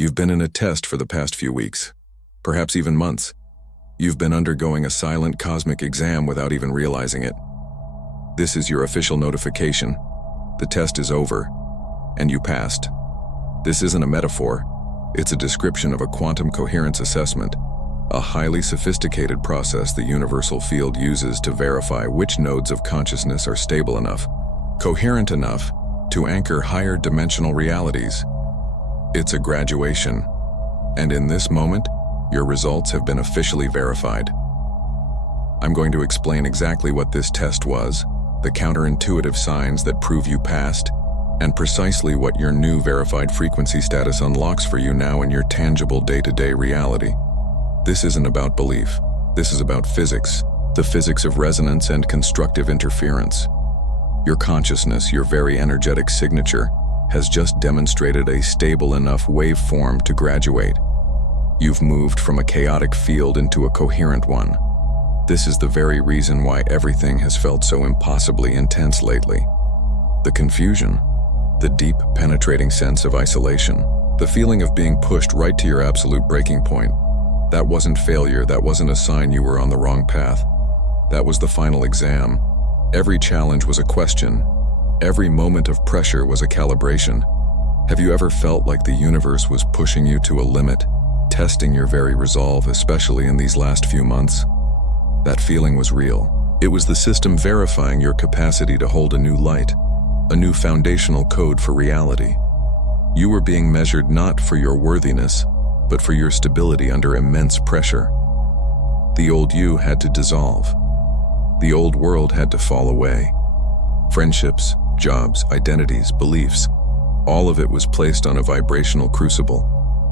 You've been in a test for the past few weeks, perhaps even months. You've been undergoing a silent cosmic exam without even realizing it. This is your official notification. The test is over, and you passed. This isn't a metaphor. It's a description of a quantum coherence assessment, a highly sophisticated process the universal field uses to verify which nodes of consciousness are stable enough, coherent enough, to anchor higher dimensional realities. It's a graduation, and in this moment, your results have been officially verified. I'm going to explain exactly what this test was, the counterintuitive signs that prove you passed, and precisely what your new verified frequency status unlocks for you now in your tangible day-to-day reality. This isn't about belief. This is about physics, the physics of resonance and constructive interference. Your consciousness, your very energetic signature, has just demonstrated a stable enough waveform to graduate. You've moved from a chaotic field into a coherent one. This is the very reason why everything has felt so impossibly intense lately. The confusion, the deep, penetrating sense of isolation, the feeling of being pushed right to your absolute breaking point. That wasn't failure, that wasn't a sign you were on the wrong path. That was the final exam. Every challenge was a question. Every moment of pressure was a calibration. Have you ever felt like the universe was pushing you to a limit, testing your very resolve, especially in these last few months? That feeling was real. It was the system verifying your capacity to hold a new light, a new foundational code for reality. You were being measured not for your worthiness, but for your stability under immense pressure. The old you had to dissolve. The old world had to fall away. Friendships, jobs, identities, beliefs, all of it was placed on a vibrational crucible.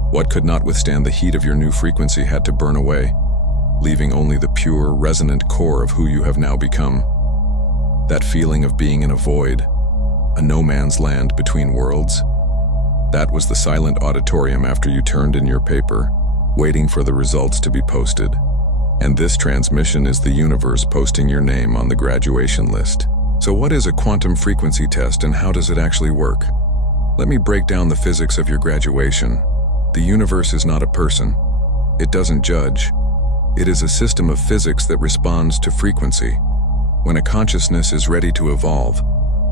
What could not withstand the heat of your new frequency had to burn away, leaving only the pure, resonant core of who you have now become. That feeling of being in a void, a no man's land between worlds, that was the silent auditorium after you turned in your paper, waiting for the results to be posted. And this transmission is the universe posting your name on the graduation list. So what is a quantum frequency test and how does it actually work? Let me break down the physics of your graduation. The universe is not a person. It doesn't judge. It is a system of physics that responds to frequency. When a consciousness is ready to evolve,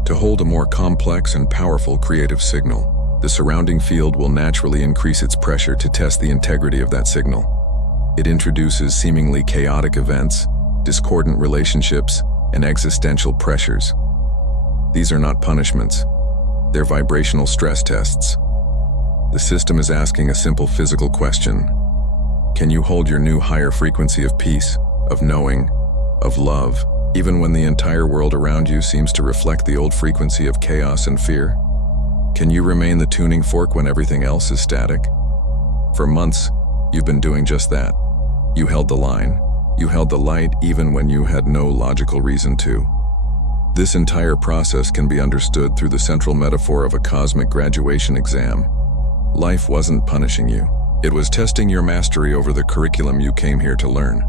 to hold a more complex and powerful creative signal, the surrounding field will naturally increase its pressure to test the integrity of that signal. It introduces seemingly chaotic events, discordant relationships, and existential pressures. These are not punishments. They're vibrational stress tests. The system is asking a simple physical question. Can you hold your new higher frequency of peace, of knowing, of love, even when the entire world around you seems to reflect the old frequency of chaos and fear? Can you remain the tuning fork when everything else is static? For months, you've been doing just that. You held the line. You held the light even when you had no logical reason to. This entire process can be understood through the central metaphor of a cosmic graduation exam. Life wasn't punishing you. It was testing your mastery over the curriculum you came here to learn.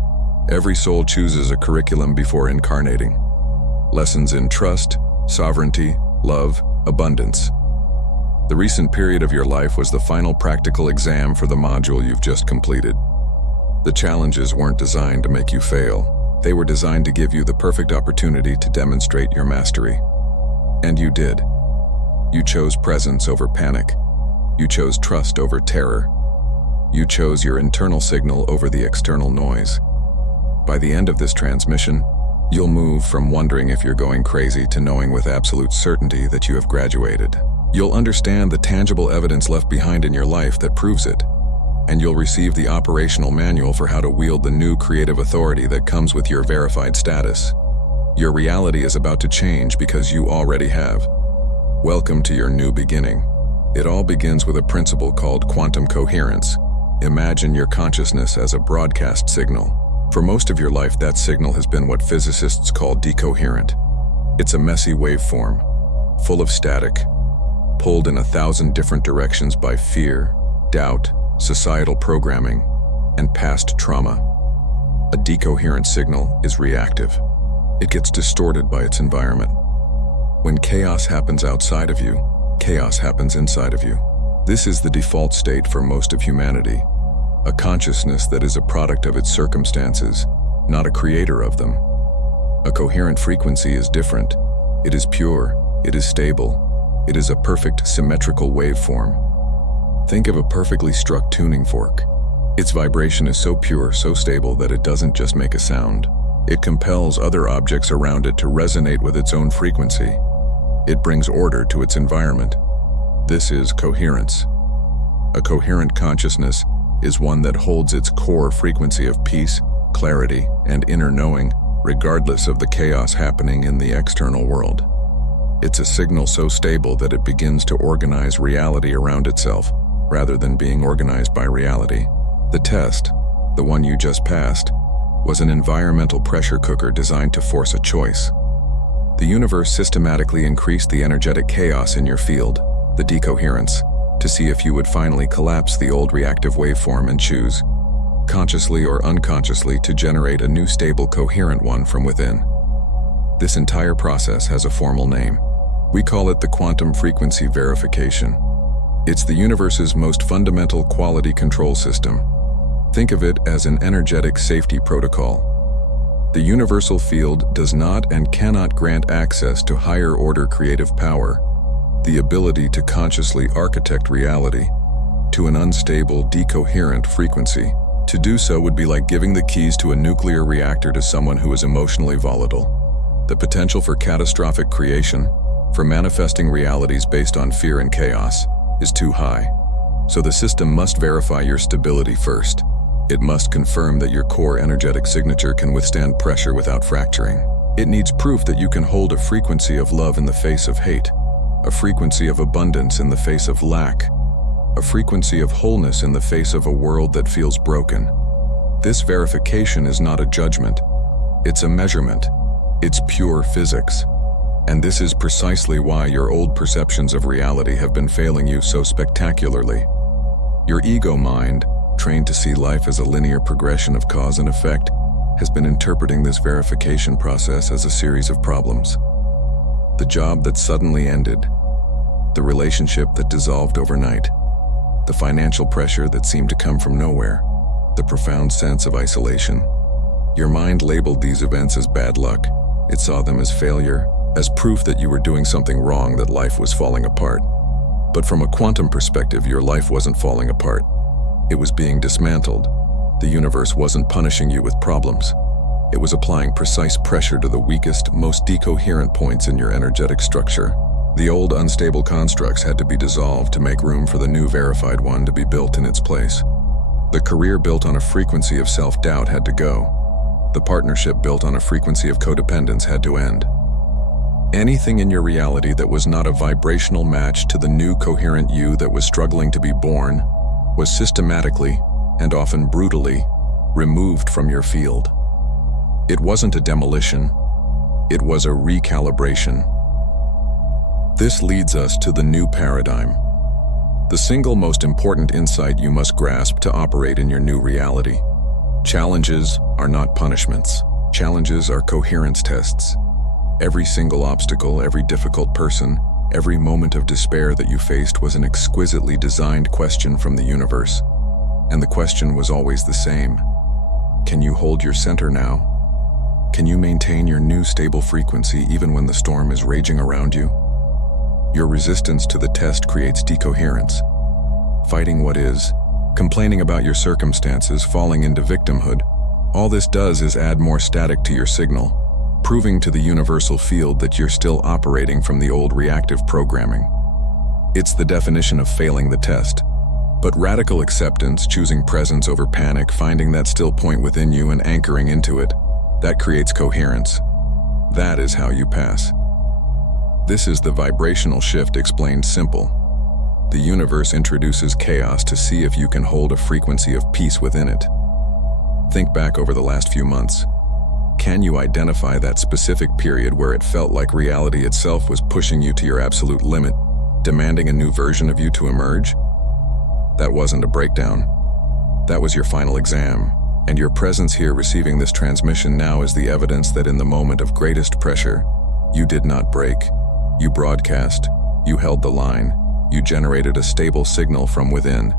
Every soul chooses a curriculum before incarnating. Lessons in trust, sovereignty, love, abundance. The recent period of your life was the final practical exam for the module you've just completed. The challenges weren't designed to make you fail. They were designed to give you the perfect opportunity to demonstrate your mastery. And you did. You chose presence over panic. You chose trust over terror. You chose your internal signal over the external noise. By the end of this transmission, you'll move from wondering if you're going crazy to knowing with absolute certainty that you have graduated. You'll understand the tangible evidence left behind in your life that proves it. And you'll receive the operational manual for how to wield the new creative authority that comes with your verified status. Your reality is about to change because you already have. Welcome to your new beginning. It all begins with a principle called quantum coherence. Imagine your consciousness as a broadcast signal. For most of your life, that signal has been what physicists call decoherent. It's a messy waveform, full of static, pulled in 1,000 different directions by fear, doubt, societal programming, and past trauma. A decoherent signal is reactive. It gets distorted by its environment. When chaos happens outside of you, chaos happens inside of you. This is the default state for most of humanity, a consciousness that is a product of its circumstances, not a creator of them. A coherent frequency is different. It is pure, it is stable, it is a perfect symmetrical waveform. Think of a perfectly struck tuning fork. Its vibration is so pure, so stable that it doesn't just make a sound. It compels other objects around it to resonate with its own frequency. It brings order to its environment. This is coherence. A coherent consciousness is one that holds its core frequency of peace, clarity, and inner knowing, regardless of the chaos happening in the external world. It's a signal so stable that it begins to organize reality around itself, rather than being organized by reality. The test, the one you just passed, was an environmental pressure cooker designed to force a choice. The universe systematically increased the energetic chaos in your field, the decoherence, to see if you would finally collapse the old reactive waveform and choose, consciously or unconsciously, to generate a new stable coherent one from within. This entire process has a formal name. We call it the quantum frequency verification. It's the universe's most fundamental quality control system. Think of it as an energetic safety protocol. The universal field does not and cannot grant access to higher order creative power, the ability to consciously architect reality, to an unstable, decoherent frequency. To do so would be like giving the keys to a nuclear reactor to someone who is emotionally volatile. The potential for catastrophic creation, for manifesting realities based on fear and chaos, is too high. So the system must verify your stability first. It must confirm that your core energetic signature can withstand pressure without fracturing. It needs proof that you can hold a frequency of love in the face of hate, a frequency of abundance in the face of lack, a frequency of wholeness in the face of a world that feels broken. This verification is not a judgment. It's a measurement. It's pure physics. And this is precisely why your old perceptions of reality have been failing you so spectacularly. Your ego mind, trained to see life as a linear progression of cause and effect, has been interpreting this verification process as a series of problems. The job that suddenly ended, the relationship that dissolved overnight, the financial pressure that seemed to come from nowhere, the profound sense of isolation. Your mind labeled these events as bad luck. It saw them as failure, as proof that you were doing something wrong, that life was falling apart. But from a quantum perspective, your life wasn't falling apart. It was being dismantled. The universe wasn't punishing you with problems. It was applying precise pressure to the weakest, most decoherent points in your energetic structure. The old unstable constructs had to be dissolved to make room for the new verified one to be built in its place. The career built on a frequency of self-doubt had to go. The partnership built on a frequency of codependence had to end. Anything in your reality that was not a vibrational match to the new coherent you that was struggling to be born was systematically, and often brutally, removed from your field. It wasn't a demolition, it was a recalibration. This leads us to the new paradigm. The single most important insight you must grasp to operate in your new reality. Challenges are not punishments. Challenges are coherence tests. Every single obstacle, every difficult person, every moment of despair that you faced was an exquisitely designed question from the universe. And the question was always the same. Can you hold your center now? Can you maintain your new stable frequency even when the storm is raging around you? Your resistance to the test creates decoherence. Fighting what is, complaining about your circumstances, falling into victimhood, all this does is add more static to your signal, proving to the universal field that you're still operating from the old reactive programming. It's the definition of failing the test. But radical acceptance, choosing presence over panic, finding that still point within you and anchoring into it, that creates coherence. That is how you pass. This is the vibrational shift explained simple. The universe introduces chaos to see if you can hold a frequency of peace within it. Think back over the last few months. Can you identify that specific period where it felt like reality itself was pushing you to your absolute limit, demanding a new version of you to emerge? That wasn't a breakdown. That was your final exam, and your presence here receiving this transmission now is the evidence that in the moment of greatest pressure, you did not break. You broadcast, you held the line, You generated a stable signal from within,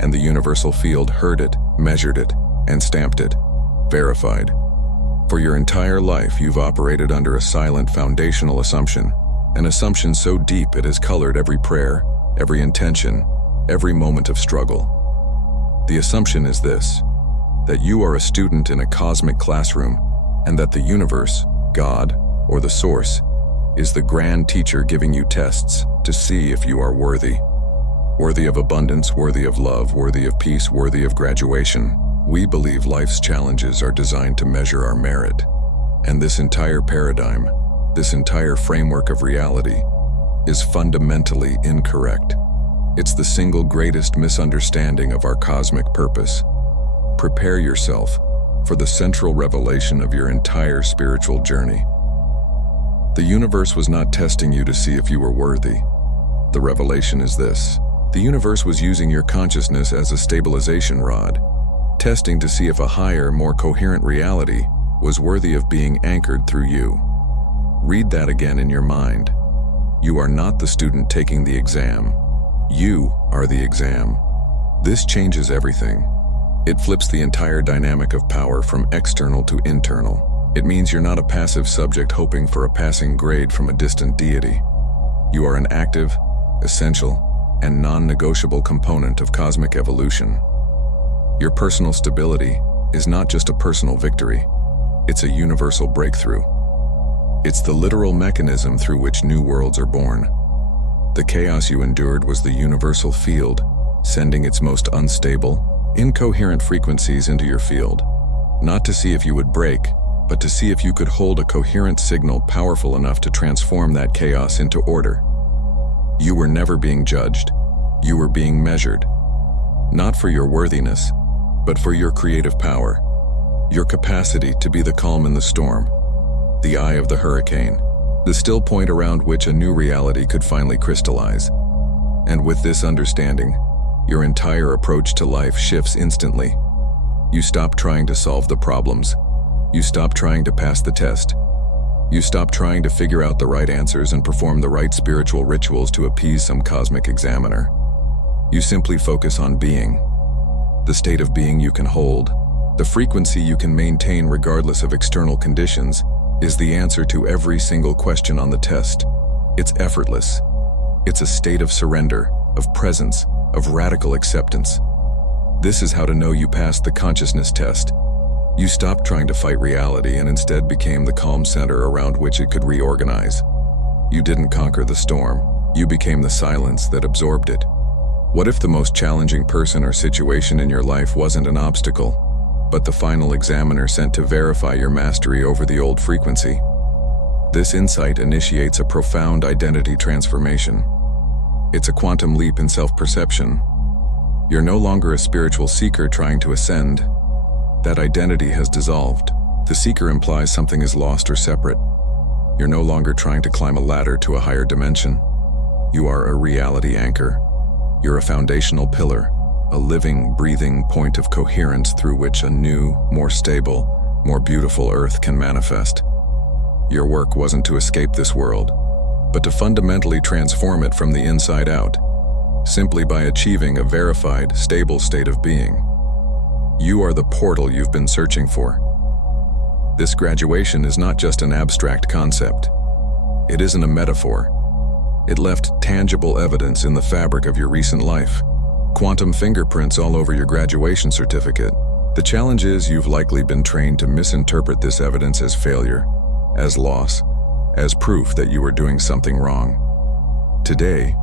and the universal field heard it, measured it, and stamped it. Verified. For your entire life, you've operated under a silent foundational assumption, an assumption so deep it has colored every prayer, every intention, every moment of struggle. The assumption is this: that you are a student in a cosmic classroom, and that the universe, God, or the source, is the grand teacher giving you tests to see if you are worthy. Worthy of abundance, worthy of love, worthy of peace, worthy of graduation. We believe life's challenges are designed to measure our merit. And this entire paradigm, this entire framework of reality, is fundamentally incorrect. It's the single greatest misunderstanding of our cosmic purpose. Prepare yourself for the central revelation of your entire spiritual journey. The universe was not testing you to see if you were worthy. The revelation is this: the universe was using your consciousness as a stabilization rod, testing to see if a higher, more coherent reality was worthy of being anchored through you. Read that again in your mind. You are not the student taking the exam. You are the exam. This changes everything. It flips the entire dynamic of power from external to internal. It means you're not a passive subject hoping for a passing grade from a distant deity. You are an active, essential, and non-negotiable component of cosmic evolution. Your personal stability is not just a personal victory, it's a universal breakthrough. It's the literal mechanism through which new worlds are born. The chaos you endured was the universal field, sending its most unstable, incoherent frequencies into your field, not to see if you would break, but to see if you could hold a coherent signal powerful enough to transform that chaos into order. You were never being judged. You were being measured. Not for your worthiness, but for your creative power, your capacity to be the calm in the storm, the eye of the hurricane, the still point around which a new reality could finally crystallize. And with this understanding, your entire approach to life shifts instantly. You stop trying to solve the problems. You stop trying to pass the test. You stop trying to figure out the right answers and perform the right spiritual rituals to appease some cosmic examiner. You simply focus on being. The state of being you can hold, the frequency you can maintain regardless of external conditions, is the answer to every single question on the test. It's effortless. It's a state of surrender, of presence, of radical acceptance. This is how to know you passed the consciousness test. You stopped trying to fight reality and instead became the calm center around which it could reorganize. You didn't conquer the storm. You became the silence that absorbed it. What if the most challenging person or situation in your life wasn't an obstacle, but the final examiner sent to verify your mastery over the old frequency? This insight initiates a profound identity transformation. It's a quantum leap in self-perception. You're no longer a spiritual seeker trying to ascend. That identity has dissolved. The seeker implies something is lost or separate. You're no longer trying to climb a ladder to a higher dimension. You are a reality anchor. You're a foundational pillar, a living, breathing point of coherence through which a new, more stable, more beautiful earth can manifest. Your work wasn't to escape this world, but to fundamentally transform it from the inside out, simply by achieving a verified, stable state of being. You are the portal you've been searching for. This graduation is not just an abstract concept. It isn't a metaphor. It left tangible evidence in the fabric of your recent life. Quantum fingerprints all over your graduation certificate. The challenge is you've likely been trained to misinterpret this evidence as failure, as loss, as proof that you were doing something wrong. Today,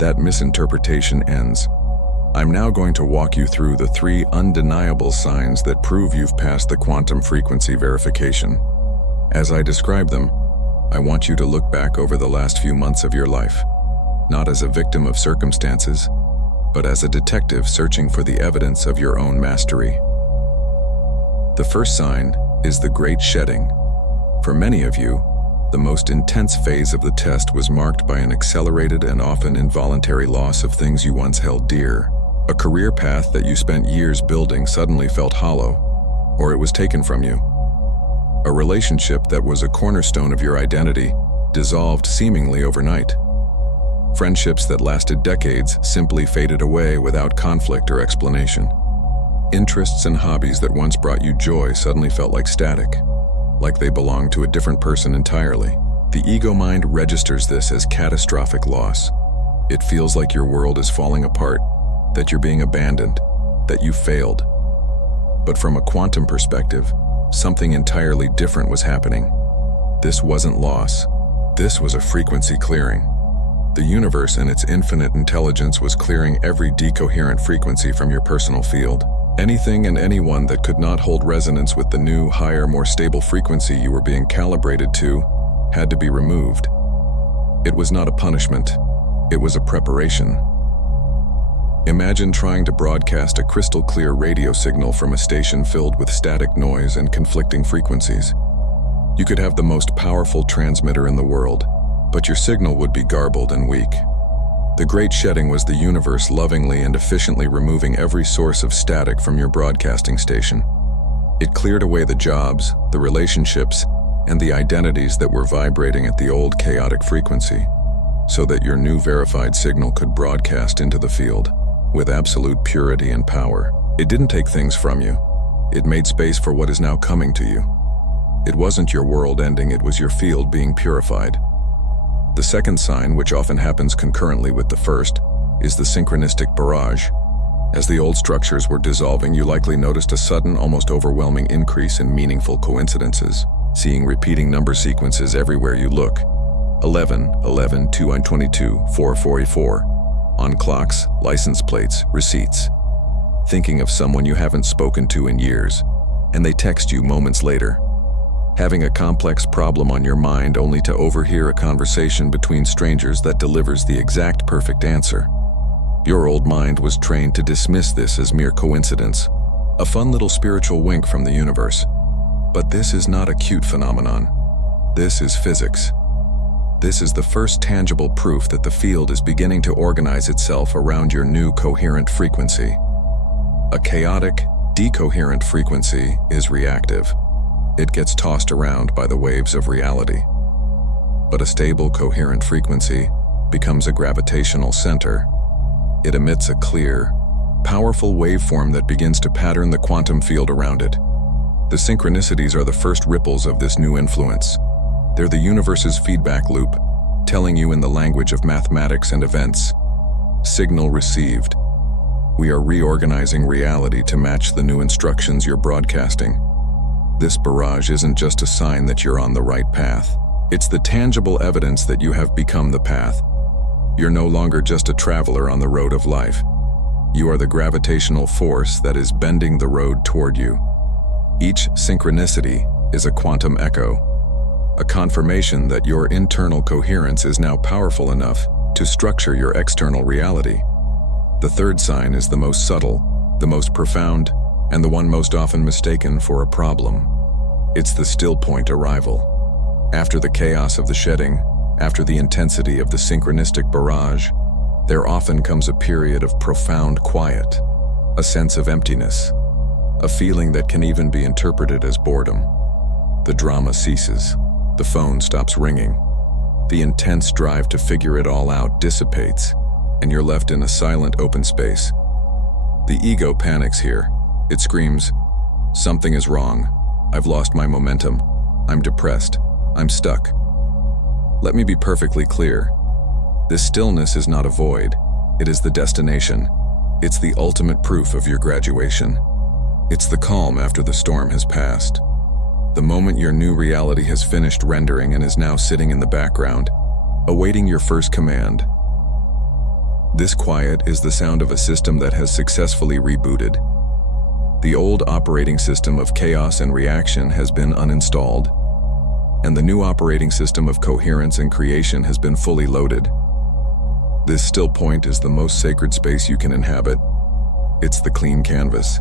that misinterpretation ends. I'm now going to walk you through the 3 undeniable signs that prove you've passed the quantum frequency verification. As I describe them, I want you to look back over the last few months of your life, not as a victim of circumstances, but as a detective searching for the evidence of your own mastery. The first sign is the great shedding. For many of you, the most intense phase of the test was marked by an accelerated and often involuntary loss of things you once held dear. A career path that you spent years building suddenly felt hollow, or it was taken from you. A relationship that was a cornerstone of your identity dissolved seemingly overnight. Friendships that lasted decades simply faded away without conflict or explanation. Interests and hobbies that once brought you joy suddenly felt like static, like they belonged to a different person entirely. The ego mind registers this as catastrophic loss. It feels like your world is falling apart, that you're being abandoned, that you failed. But from a quantum perspective, something entirely different was happening. This wasn't loss. This was a frequency clearing. The universe and its infinite intelligence was clearing every decoherent frequency from your personal field. Anything and anyone that could not hold resonance with the new, higher, more stable frequency you were being calibrated to had to be removed. It was not a punishment. It was a preparation. Imagine trying to broadcast a crystal clear radio signal from a station filled with static noise and conflicting frequencies. You could have the most powerful transmitter in the world, but your signal would be garbled and weak. The great shedding was the universe lovingly and efficiently removing every source of static from your broadcasting station. It cleared away the jobs, the relationships, and the identities that were vibrating at the old chaotic frequency, so that your new verified signal could broadcast into the field with absolute purity and power. It didn't take things from you. It made space for what is now coming to you. It wasn't your world ending, it was your field being purified. The second sign, which often happens concurrently with the first, is the synchronistic barrage. As the old structures were dissolving, you likely noticed a sudden, almost overwhelming increase in meaningful coincidences, seeing repeating number sequences everywhere you look. 11, 11, 222, 444. On clocks, license plates, receipts. Thinking of someone you haven't spoken to in years, and they text you moments later. Having a complex problem on your mind only to overhear a conversation between strangers that delivers the exact perfect answer. Your old mind was trained to dismiss this as mere coincidence, a fun little spiritual wink from the universe. But this is not a cute phenomenon. This is physics. This is the first tangible proof that the field is beginning to organize itself around your new coherent frequency. A chaotic, decoherent frequency is reactive. It gets tossed around by the waves of reality. But a stable, coherent frequency becomes a gravitational center. It emits a clear, powerful waveform that begins to pattern the quantum field around it. The synchronicities are the first ripples of this new influence. They're the universe's feedback loop, telling you in the language of mathematics and events. Signal received. We are reorganizing reality to match the new instructions you're broadcasting. This barrage isn't just a sign that you're on the right path. It's the tangible evidence that you have become the path. You're no longer just a traveler on the road of life. You are the gravitational force that is bending the road toward you. Each synchronicity is a quantum echo, a confirmation that your internal coherence is now powerful enough to structure your external reality. The third sign is the most subtle, the most profound, and the one most often mistaken for a problem. It's the still point arrival. After the chaos of the shedding, after the intensity of the synchronistic barrage, there often comes a period of profound quiet, a sense of emptiness, a feeling that can even be interpreted as boredom. The drama ceases, the phone stops ringing, the intense drive to figure it all out dissipates, and you're left in a silent open space. The ego panics here. It screams, "Something is wrong. I've lost my momentum. I'm depressed. I'm stuck." Let me be perfectly clear. This stillness is not a void. It is the destination. It's the ultimate proof of your graduation. It's the calm after the storm has passed. The moment your new reality has finished rendering and is now sitting in the background, awaiting your first command. This quiet is the sound of a system that has successfully rebooted. The old operating system of chaos and reaction has been uninstalled, and the new operating system of coherence and creation has been fully loaded. This still point is the most sacred space you can inhabit. It's the clean canvas.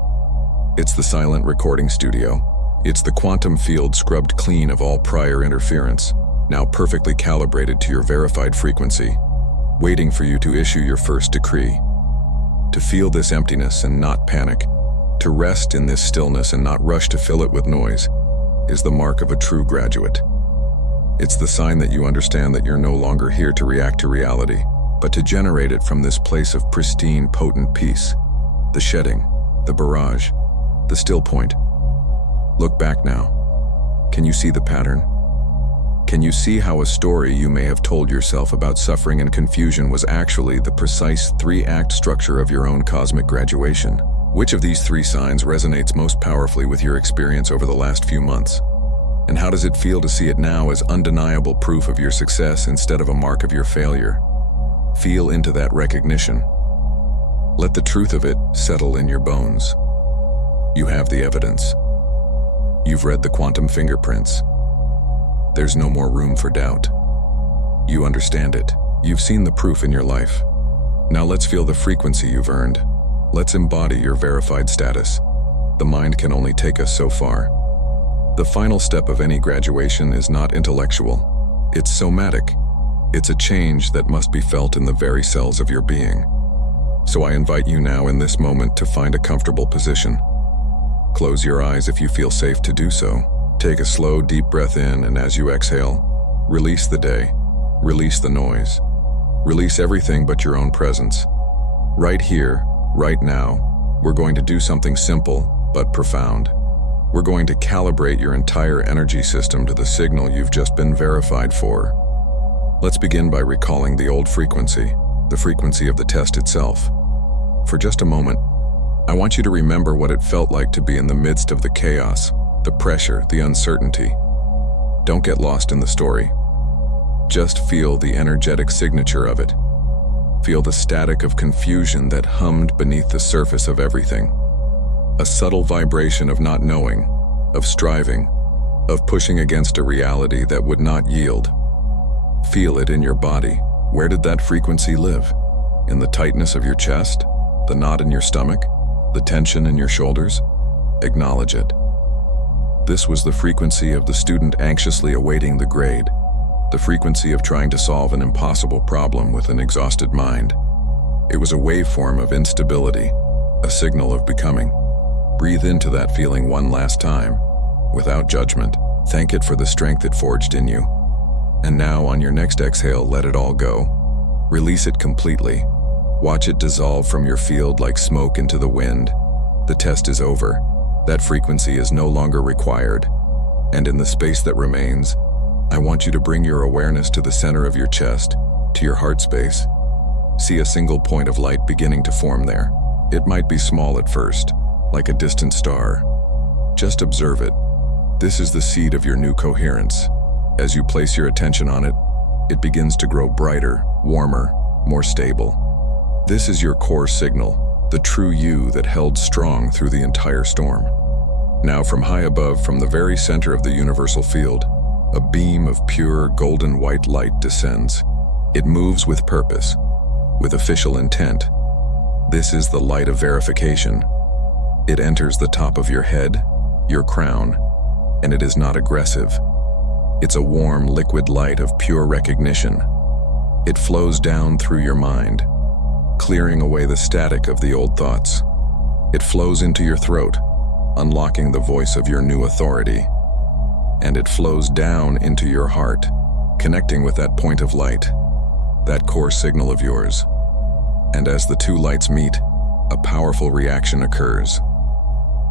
It's the silent recording studio. It's the quantum field scrubbed clean of all prior interference, now perfectly calibrated to your verified frequency, waiting for you to issue your first decree. To feel this emptiness and not panic, to rest in this stillness and not rush to fill it with noise, is the mark of a true graduate. It's the sign that you understand that you're no longer here to react to reality, but to generate it from this place of pristine, potent peace. The shedding, the barrage, the still point. Look back now. Can you see the pattern? Can you see how a story you may have told yourself about suffering and confusion was actually the precise 3-act structure of your own cosmic graduation? Which of these 3 signs resonates most powerfully with your experience over the last few months? And how does it feel to see it now as undeniable proof of your success instead of a mark of your failure? Feel into that recognition. Let the truth of it settle in your bones. You have the evidence. You've read the quantum fingerprints. There's no more room for doubt. You understand it. You've seen the proof in your life. Now let's feel the frequency you've earned. Let's embody your verified status. The mind can only take us so far. The final step of any graduation is not intellectual. It's somatic. It's a change that must be felt in the very cells of your being. So I invite you now in this moment to find a comfortable position. Close your eyes if you feel safe to do so. Take a slow, deep breath in, and as you exhale, release the day, release the noise, release everything but your own presence. Right here, right now, we're going to do something simple but profound. We're going to calibrate your entire energy system to the signal you've just been verified for. Let's begin by recalling the old frequency, the frequency of the test itself. For just a moment, I want you to remember what it felt like to be in the midst of the chaos, the pressure, the uncertainty. Don't get lost in the story. Just feel the energetic signature of it. Feel the static of confusion that hummed beneath the surface of everything. A subtle vibration of not knowing, of striving, of pushing against a reality that would not yield. Feel it in your body. Where did that frequency live? In the tightness of your chest? The knot in your stomach? The tension in your shoulders? Acknowledge it. This was the frequency of the student anxiously awaiting the grade, the frequency of trying to solve an impossible problem with an exhausted mind. It was a waveform of instability, a signal of becoming. Breathe into that feeling one last time, without judgment. Thank it for the strength it forged in you. And now, on your next exhale, let it all go. Release it completely. Watch it dissolve from your field like smoke into the wind. The test is over. That frequency is no longer required. And in the space that remains, I want you to bring your awareness to the center of your chest, to your heart space. See a single point of light beginning to form there. It might be small at first, like a distant star. Just observe it. This is the seed of your new coherence. As you place your attention on it, it begins to grow brighter, warmer, more stable. This is your core signal, the true you that held strong through the entire storm. Now from high above, from the very center of the universal field, a beam of pure golden white light descends. It moves with purpose, with official intent. This is the light of verification. It enters the top of your head, your crown, and it is not aggressive. It's a warm, liquid light of pure recognition. It flows down through your mind, clearing away the static of the old thoughts. It flows into your throat, unlocking the voice of your new authority. And it flows down into your heart, connecting with that point of light, that core signal of yours. And as the two lights meet, a powerful reaction occurs.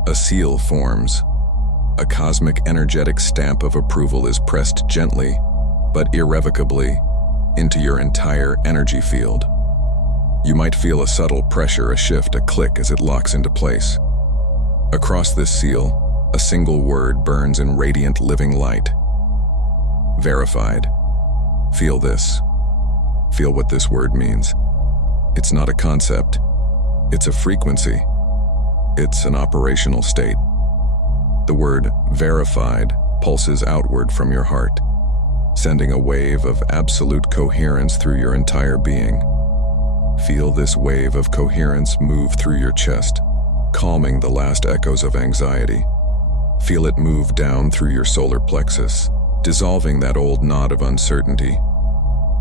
A seal forms. A cosmic energetic stamp of approval is pressed gently, but irrevocably, into your entire energy field. You might feel a subtle pressure, a shift, a click as it locks into place. Across this seal, a single word burns in radiant living light. Verified. Feel this. Feel what this word means. It's not a concept. It's a frequency. It's an operational state. The word verified pulses outward from your heart, sending a wave of absolute coherence through your entire being. Feel this wave of coherence move through your chest, calming the last echoes of anxiety. Feel it move down through your solar plexus, dissolving that old knot of uncertainty,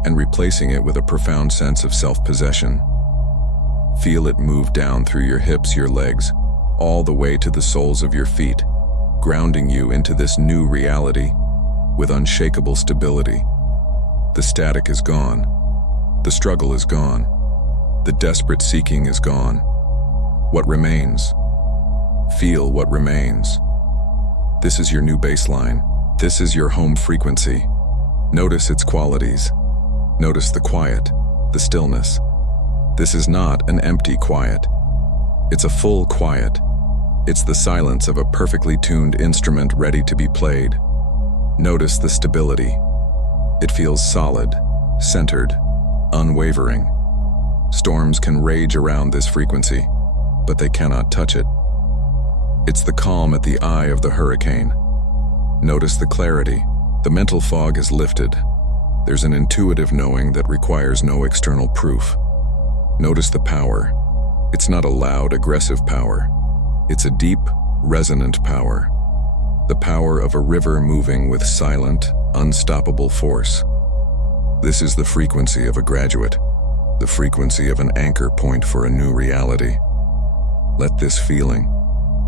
and replacing it with a profound sense of self-possession. Feel it move down through your hips, your legs, all the way to the soles of your feet, grounding you into this new reality with unshakable stability. The static is gone. The struggle is gone. The desperate seeking is gone. What remains? Feel what remains. This is your new baseline. This is your home frequency. Notice its qualities. Notice the quiet, the stillness. This is not an empty quiet. It's a full quiet. It's the silence of a perfectly tuned instrument ready to be played. Notice the stability. It feels solid, centered, unwavering. Storms can rage around this frequency, but they cannot touch it. It's the calm at the eye of the hurricane. Notice the clarity. The mental fog is lifted. There's an intuitive knowing that requires no external proof. Notice the power. It's not a loud, aggressive power. It's a deep, resonant power. The power of a river moving with silent, unstoppable force. This is the frequency of a graduate, the frequency of an anchor point for a new reality. Let this feeling,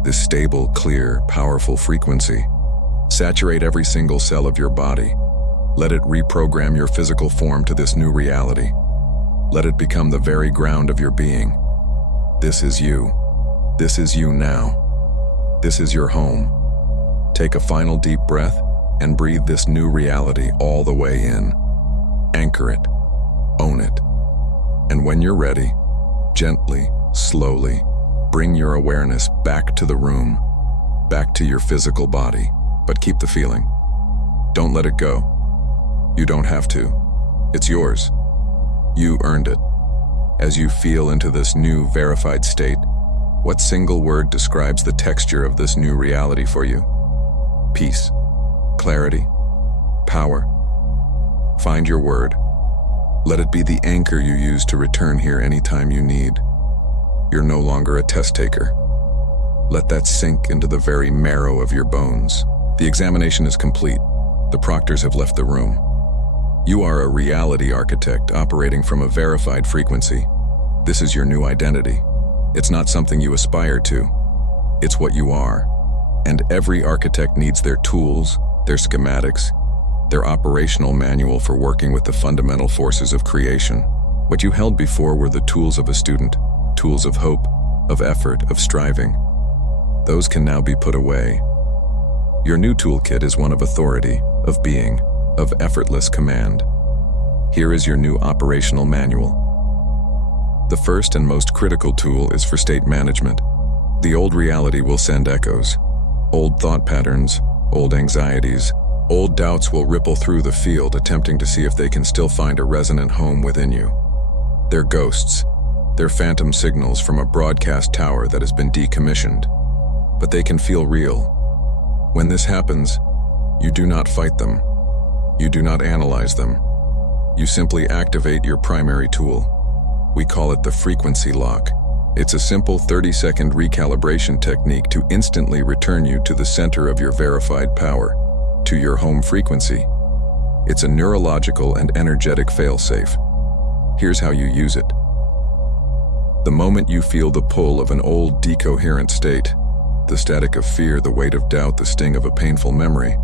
this stable, clear, powerful frequency, saturate every single cell of your body. Let it reprogram your physical form to this new reality. Let it become the very ground of your being. This is you. This is you now. This is your home. Take a final deep breath and breathe this new reality all the way in. Anchor it. Own it. And when you're ready, gently, slowly, bring your awareness back to the room, back to your physical body, but keep the feeling. Don't let it go. You don't have to. It's yours. You earned it. As you feel into this new verified state, what single word describes the texture of this new reality for you? Peace, clarity, power. Find your word. Let it be the anchor you use to return here anytime you need. You're no longer a test taker. Let that sink into the very marrow of your bones. The examination is complete. The proctors have left the room. You are a reality architect operating from a verified frequency. This is your new identity. It's not something you aspire to. It's what you are. And every architect needs their tools, their schematics, their operational manual for working with the fundamental forces of creation. What you held before were the tools of a student, tools of hope, of effort, of striving. Those can now be put away. Your new toolkit is one of authority, of being, of effortless command. Here is your new operational manual. The first and most critical tool is for state management. The old reality will send echoes. Old thought patterns, old anxieties, old doubts will ripple through the field, attempting to see if they can still find a resonant home within you. They're ghosts. They're phantom signals from a broadcast tower that has been decommissioned. But they can feel real. When this happens, you do not fight them. You do not analyze them. You simply activate your primary tool. We call it the frequency lock. It's a simple 30-second recalibration technique to instantly return you to the center of your verified power, to your home frequency. It's a neurological and energetic failsafe. Here's how you use it. The moment you feel the pull of an old decoherent state, the static of fear, the weight of doubt, the sting of a painful memory,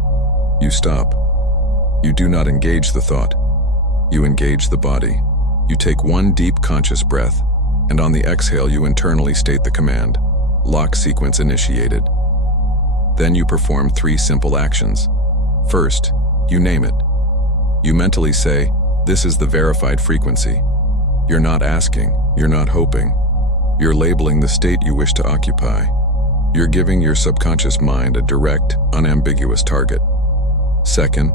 you stop. You do not engage the thought. You engage the body. You take one deep conscious breath, and on the exhale you internally state the command, lock sequence initiated. Then you perform 3 simple actions. First, you name it. You mentally say, this is the verified frequency. You're not asking, you're not hoping. You're labeling the state you wish to occupy. You're giving your subconscious mind a direct, unambiguous target. Second,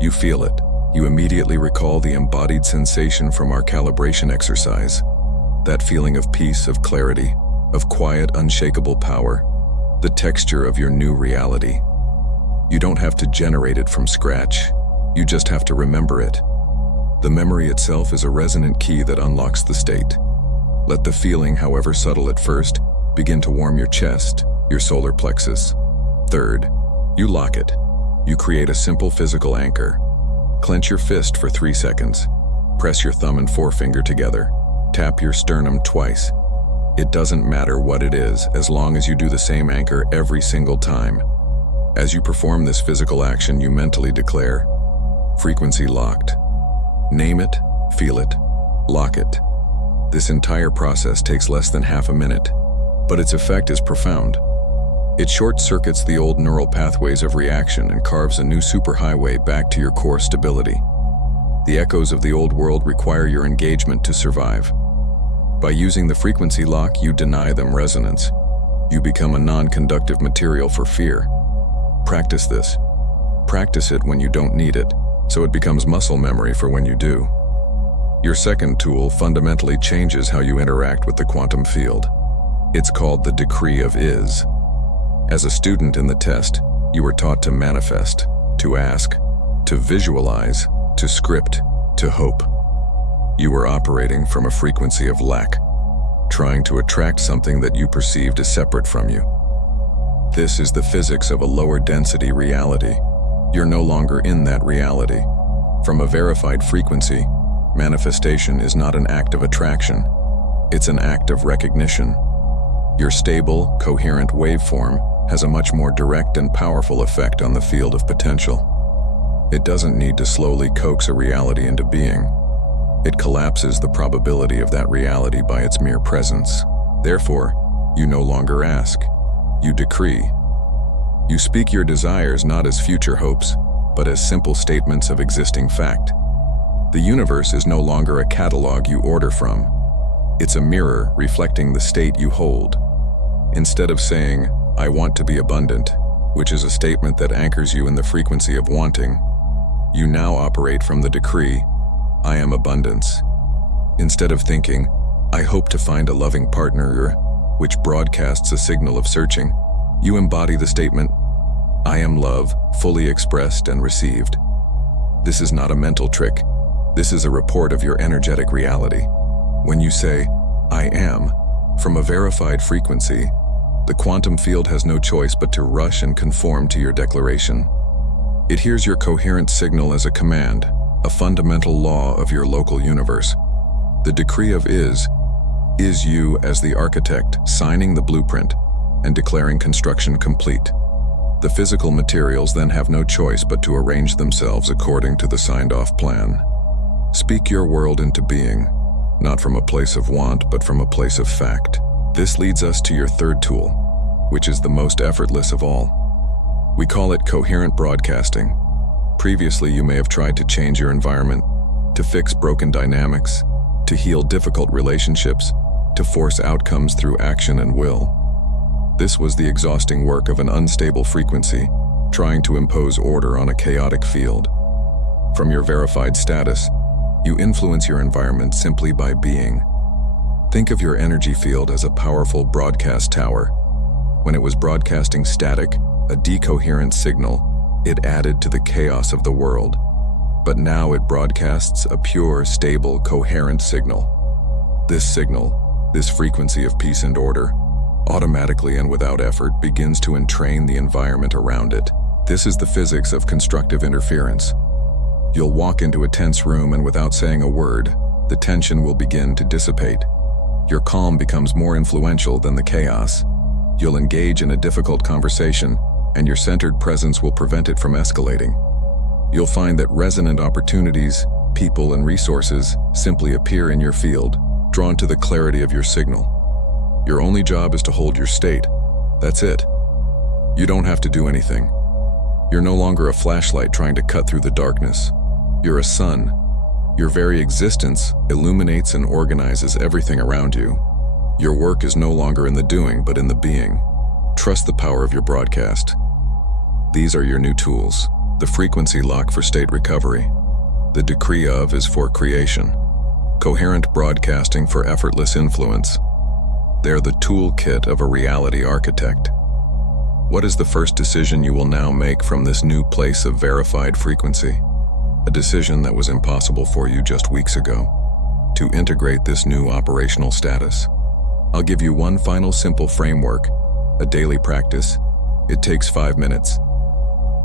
you feel it. You immediately recall the embodied sensation from our calibration exercise. That feeling of peace, of clarity, of quiet, unshakable power. The texture of your new reality. You don't have to generate it from scratch. You just have to remember it. The memory itself is a resonant key that unlocks the state. Let the feeling, however subtle at first, begin to warm your chest, your solar plexus. Third, you lock it. You create a simple physical anchor. Clench your fist for 3 seconds. Press your thumb and forefinger together. Tap your sternum twice. It doesn't matter what it is, as long as you do the same anchor every single time. As you perform this physical action, you mentally declare, frequency locked. Name it, feel it, Lock it. This entire process takes less than half a minute, but its effect is profound. It short-circuits the old neural pathways of reaction and carves a new superhighway back to your core stability. The echoes of the old world require your engagement to survive. By using the frequency lock, you deny them resonance. You become a non-conductive material for fear. Practice this. Practice it when you don't need it, so it becomes muscle memory for when you do. Your second tool fundamentally changes how you interact with the quantum field. It's called the decree of is. As a student in the test, you were taught to manifest, to ask, to visualize, to script, to hope. You were operating from a frequency of lack, trying to attract something that you perceived as separate from you. This is the physics of a lower density reality. You're no longer in that reality. From a verified frequency, manifestation is not an act of attraction. It's an act of recognition. Your stable, coherent waveform has a much more direct and powerful effect on the field of potential. It doesn't need to slowly coax a reality into being. It collapses the probability of that reality by its mere presence. Therefore, you no longer ask. You decree. You speak your desires not as future hopes, but as simple statements of existing fact. The universe is no longer a catalog you order from. It's a mirror reflecting the state you hold. Instead of saying, "I want to be abundant," which is a statement that anchors you in the frequency of wanting, you now operate from the decree, "I am abundance." Instead of thinking, "I hope to find a loving partner," which broadcasts a signal of searching, you embody the statement, "I am love, fully expressed and received." This is not a mental trick. This is a report of your energetic reality. When you say, "I am," from a verified frequency, the quantum field has no choice but to rush and conform to your declaration. It hears your coherent signal as a command, a fundamental law of your local universe. The decree of is you as the architect signing the blueprint and declaring construction complete. The physical materials then have no choice but to arrange themselves according to the signed-off plan. Speak your world into being, not from a place of want, but from a place of fact. This leads us to your third tool, which is the most effortless of all. We call it coherent broadcasting. Previously, you may have tried to change your environment, to fix broken dynamics, to heal difficult relationships, to force outcomes through action and will. This was the exhausting work of an unstable frequency, trying to impose order on a chaotic field. From your verified status, you influence your environment simply by being. Think of your energy field as a powerful broadcast tower. When it was broadcasting static, a decoherent signal, it added to the chaos of the world. But now it broadcasts a pure, stable, coherent signal. This signal, this frequency of peace and order, automatically and without effort begins to entrain the environment around it. This is the physics of constructive interference. You'll walk into a tense room and without saying a word, the tension will begin to dissipate. Your calm becomes more influential than the chaos. You'll engage in a difficult conversation, and your centered presence will prevent it from escalating. You'll find that resonant opportunities, people, and resources simply appear in your field, drawn to the clarity of your signal. Your only job is to hold your state. That's it. You don't have to do anything. You're no longer a flashlight trying to cut through the darkness. You're a sun. Your very existence illuminates and organizes everything around you. Your work is no longer in the doing, but in the being. Trust the power of your broadcast. These are your new tools. The frequency lock for state recovery. The decree of is for creation. Coherent broadcasting for effortless influence. They're the toolkit of a reality architect. What is the first decision you will now make from this new place of verified frequency? A decision that was impossible for you just weeks ago. To integrate this new operational status. I'll give you one final simple framework, a daily practice. It takes 5 minutes.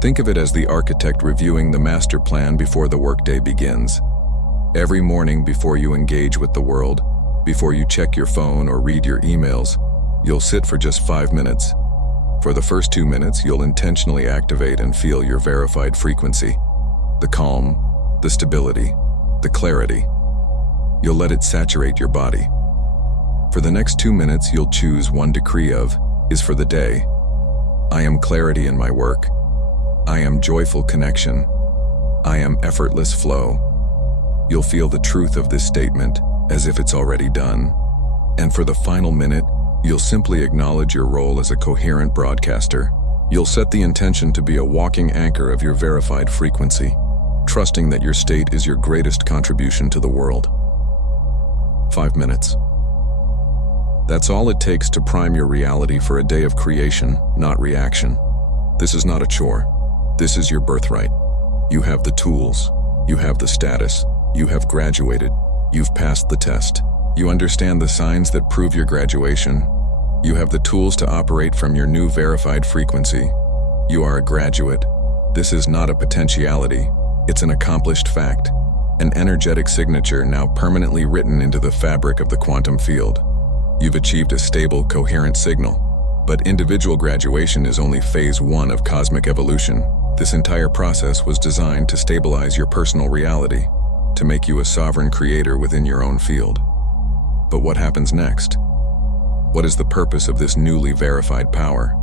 Think of it as the architect reviewing the master plan before the workday begins. Every morning before you engage with the world, before you check your phone or read your emails, you'll sit for just 5 minutes. For the first 2 minutes, you'll intentionally activate and feel your verified frequency. The calm, the stability, the clarity. You'll let it saturate your body. For the next 2 minutes, you'll choose one decree is for the day. I am clarity in my work. I am joyful connection. I am effortless flow. You'll feel the truth of this statement as if it's already done. And for the final minute, you'll simply acknowledge your role as a coherent broadcaster. You'll set the intention to be a walking anchor of your verified frequency, trusting that your state is your greatest contribution to the world. 5 minutes. That's all it takes to prime your reality for a day of creation, not reaction. This is not a chore. This is your birthright. You have the tools. You have the status. You have graduated. You've passed the test. You understand the signs that prove your graduation. You have the tools to operate from your new verified frequency. You are a graduate. This is not a potentiality. It's an accomplished fact, an energetic signature now permanently written into the fabric of the quantum field. You've achieved a stable, coherent signal, but individual graduation is only phase 1 of cosmic evolution. This entire process was designed to stabilize your personal reality, to make you a sovereign creator within your own field. But what happens next? What is the purpose of this newly verified power?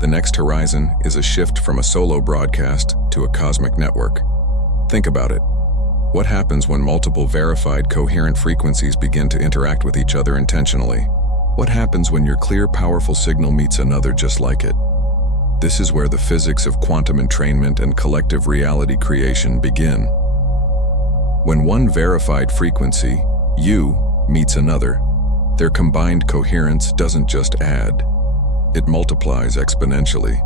The next horizon is a shift from a solo broadcast to a cosmic network. Think about it. What happens when multiple verified coherent frequencies begin to interact with each other intentionally? What happens when your clear, powerful signal meets another just like it? This is where the physics of quantum entrainment and collective reality creation begin. When one verified frequency, you, meets another, their combined coherence doesn't just add, it multiplies exponentially.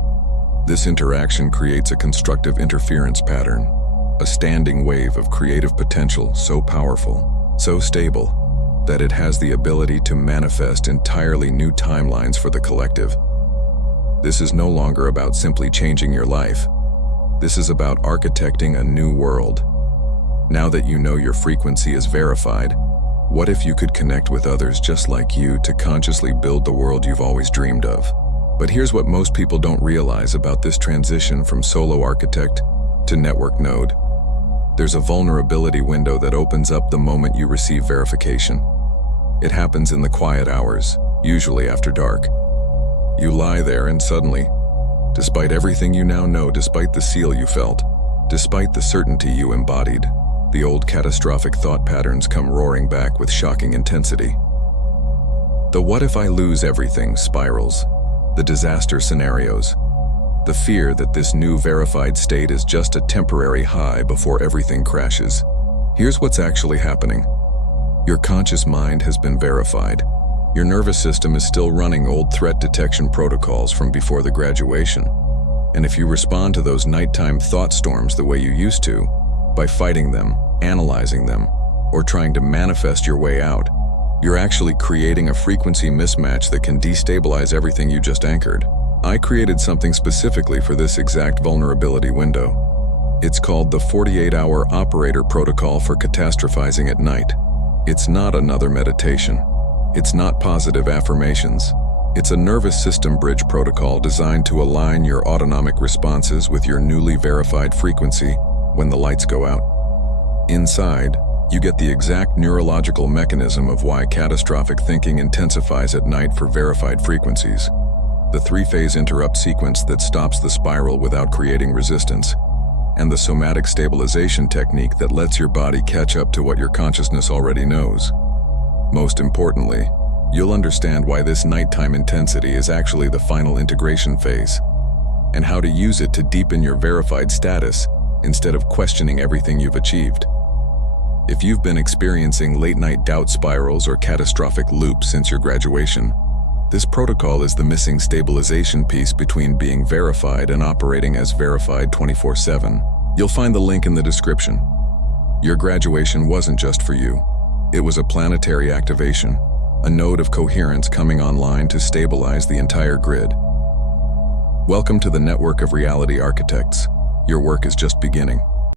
This interaction creates a constructive interference pattern, a standing wave of creative potential so powerful, so stable, that it has the ability to manifest entirely new timelines for the collective. This is no longer about simply changing your life. This is about architecting a new world. Now that you know your frequency is verified, what if you could connect with others just like you to consciously build the world you've always dreamed of? But here's what most people don't realize about this transition from solo architect to network node. There's a vulnerability window that opens up the moment you receive verification. It happens in the quiet hours, usually after dark. You lie there and suddenly, despite everything you now know, despite the seal you felt, despite the certainty you embodied, the old catastrophic thought patterns come roaring back with shocking intensity. The what if I lose everything spirals, the disaster scenarios, the fear that this new verified state is just a temporary high before everything crashes. Here's what's actually happening. Your conscious mind has been verified. Your nervous system is still running old threat detection protocols from before the graduation. And if you respond to those nighttime thought storms the way you used to, by fighting them, analyzing them, or trying to manifest your way out, you're actually creating a frequency mismatch that can destabilize everything you just anchored. I created something specifically for this exact vulnerability window. It's called the 48-hour operator protocol for catastrophizing at night. It's not another meditation. It's not positive affirmations. It's a nervous system bridge protocol designed to align your autonomic responses with your newly verified frequency when the lights go out. Inside, you get the exact neurological mechanism of why catastrophic thinking intensifies at night for verified frequencies. The 3-phase interrupt sequence that stops the spiral without creating resistance, and the somatic stabilization technique that lets your body catch up to what your consciousness already knows. Most importantly, you'll understand why this nighttime intensity is actually the final integration phase, and how to use it to deepen your verified status instead of questioning everything you've achieved. If you've been experiencing late-night doubt spirals or catastrophic loops since your graduation, this protocol is the missing stabilization piece between being verified and operating as verified 24/7. You'll find the link in the description. Your graduation wasn't just for you. It was a planetary activation, a node of coherence coming online to stabilize the entire grid. Welcome to the network of reality architects. Your work is just beginning.